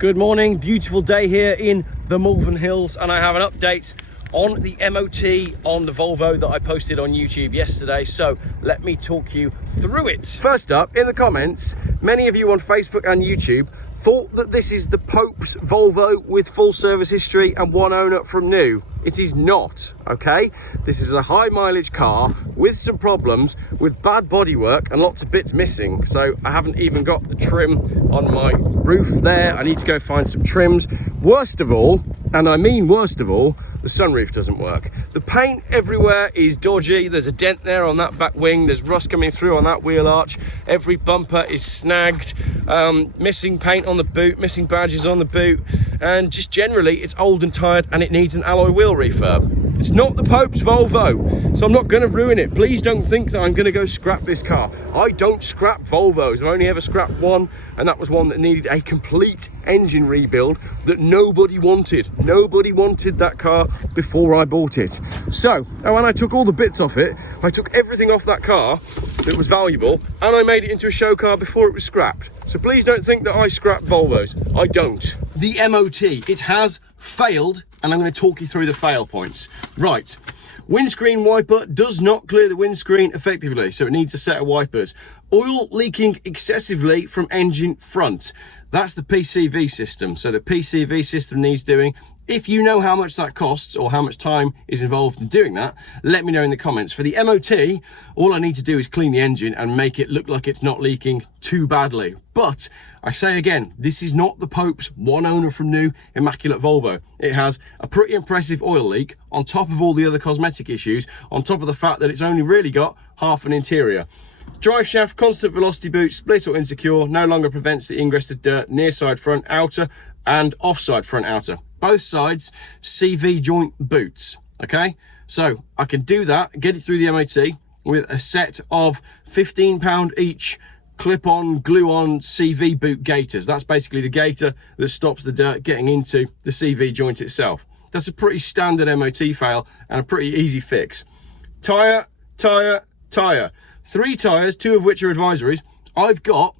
Good morning, beautiful day here in the Malvern Hills, and I have an update on the MOT on the Volvo that I posted on YouTube yesterday, so let me talk you through it. First up, in the comments, many of you on Facebook and YouTube thought that this is the Pope's Volvo with full service history and one owner from new. It is not, okay? This is a high mileage car with some problems, with bad bodywork and lots of bits missing. So I haven't even got the trim on my roof there. I need to go find some trims. Worst of all, and I mean worst of all, the sunroof doesn't work. The paint everywhere is dodgy. There's a dent there on that back wing. There's rust coming through on that wheel arch. Every bumper is snagged. Missing paint on the boot, missing badges on the boot. And just generally, it's old and tired and it needs an alloy wheel refurb. It's not the Pope's Volvo, so I'm not going to ruin it. Please don't think that I'm going to go scrap this car. I don't scrap Volvos. I've only ever scrapped one, and that was one that needed a complete engine rebuild that nobody wanted. Nobody wanted that car before I bought it. So, when I took all the bits off it, I took everything off that car that was valuable, and I made it into a show car before it was scrapped. So please don't think that I scrap Volvos. I don't. The MOT, it has failed, and I'm going to talk you through the fail points. Right, windscreen wiper does not clear the windscreen effectively, so it needs a set of wipers. Oil leaking excessively from engine front. That's the PCV system. So the PCV system needs doing. If you know how much that costs or how much time is involved in doing that, let me know in the comments. For the MOT, all I need to do is clean the engine and make it look like it's not leaking too badly. But I say again, this is not the Pope's one owner from new immaculate Volvo. It has a pretty impressive oil leak on top of all the other cosmetic issues, on top of the fact that it's only really got half an interior. Drive shaft, constant velocity boot, split or insecure, no longer prevents the ingress of dirt, near side front outer and offside front outer. Both sides CV joint boots, okay? So I can do that, get it through the MOT with a set of £15 each clip-on, glue-on CV boot gaiters. That's basically the gaiter that stops the dirt getting into the CV joint itself. That's a pretty standard MOT fail and a pretty easy fix. Tyre, tyre, tyre. 3 tyres, 2 of which are advisories. I've got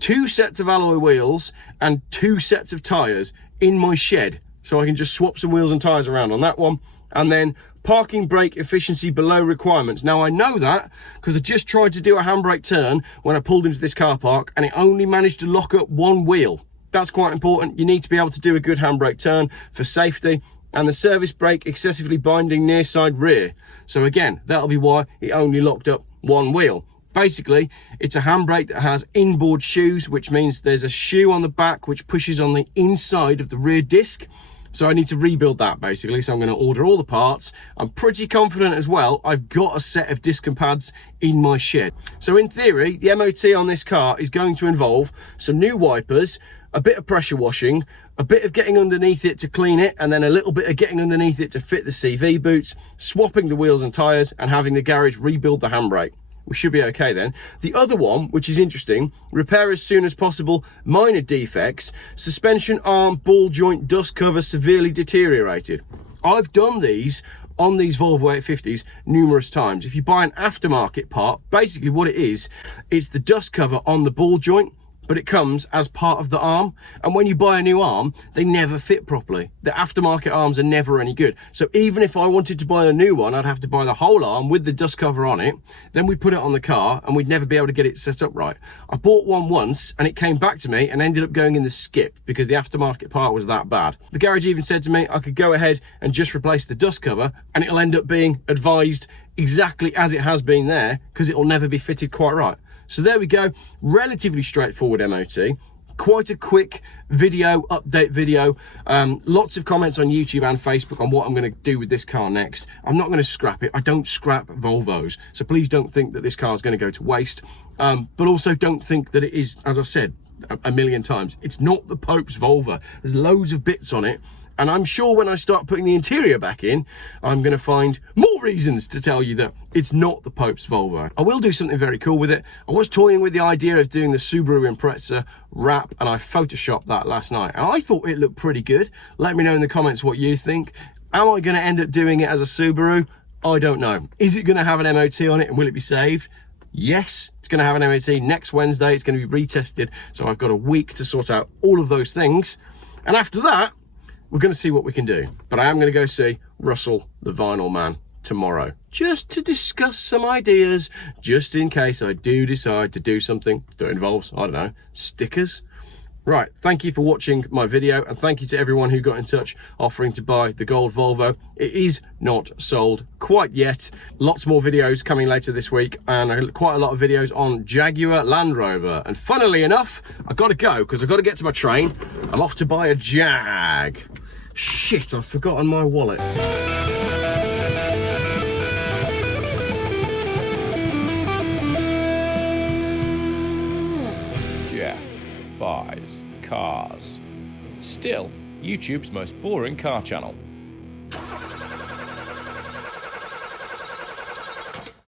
2 sets of alloy wheels and 2 sets of tyres in my shed, so I can just swap some wheels and tyres around on that one. And then parking brake efficiency below requirements. Now I know that because I just tried to do a handbrake turn when I pulled into this car park and it only managed to lock up one wheel. That's quite important. You need to be able to do a good handbrake turn for safety. And the service brake excessively binding near side rear. So again, that'll be why it only locked up one wheel. Basically, it's a handbrake that has inboard shoes, which means there's a shoe on the back which pushes on the inside of the rear disc. So I need to rebuild that basically. So I'm going to order all the parts. I'm pretty confident as well I've got a set of disc and pads in my shed. So in theory, the MOT on this car is going to involve some new wipers, a bit of pressure washing, a bit of getting underneath it to clean it, and then a little bit of getting underneath it to fit the CV boots, swapping the wheels and tyres, and having the garage rebuild the handbrake. We should be okay then. The other one, which is interesting, repair as soon as possible, minor defects, suspension arm, ball joint, dust cover severely deteriorated. I've done these on these Volvo 850s numerous times. If you buy an aftermarket part, basically what it is, it's the dust cover on the ball joint, but it comes as part of the arm. And when you buy a new arm, they never fit properly. The aftermarket arms are never any good. So even if I wanted to buy a new one, I'd have to buy the whole arm with the dust cover on it. Then we'd put it on the car and we'd never be able to get it set up right. I bought one once and it came back to me and ended up going in the skip because the aftermarket part was that bad. The garage even said to me I could go ahead and just replace the dust cover and it'll end up being advised exactly as it has been there because it'll never be fitted quite right. So there we go, relatively straightforward MOT, quite a quick video, update video, lots of comments on YouTube and Facebook on what I'm going to do with this car next. I'm not going to scrap it. I don't scrap Volvos, so please don't think that this car is going to go to waste, but also don't think that it is, as I've said a million times, it's not the Pope's Volvo. There's loads of bits on it. And I'm sure when I start putting the interior back in, I'm going to find more reasons to tell you that it's not the Pope's Volvo. I will do something very cool with it. I was toying with the idea of doing the Subaru Impreza wrap, and I photoshopped that last night. And I thought it looked pretty good. Let me know in the comments what you think. Am I going to end up doing it as a Subaru? I don't know. Is it going to have an MOT on it and will it be saved? Yes, it's going to have an MOT next Wednesday. It's going to be retested. So I've got a week to sort out all of those things. And after that, we're going to see what we can do. But I am going to go see Russell, the vinyl man, tomorrow, just to discuss some ideas, just in case I do decide to do something that involves, I don't know, stickers. Right, thank you for watching my video, and thank you to everyone who got in touch offering to buy the gold Volvo. It is not sold quite yet. Lots more videos coming later this week, and quite a lot of videos on Jaguar, Land Rover. And funnily enough, I've got to go because I've got to get to my train. I'm off to buy a Jag. Shit, I've forgotten my wallet. Geoff buys cars. Still, YouTube's most boring car channel.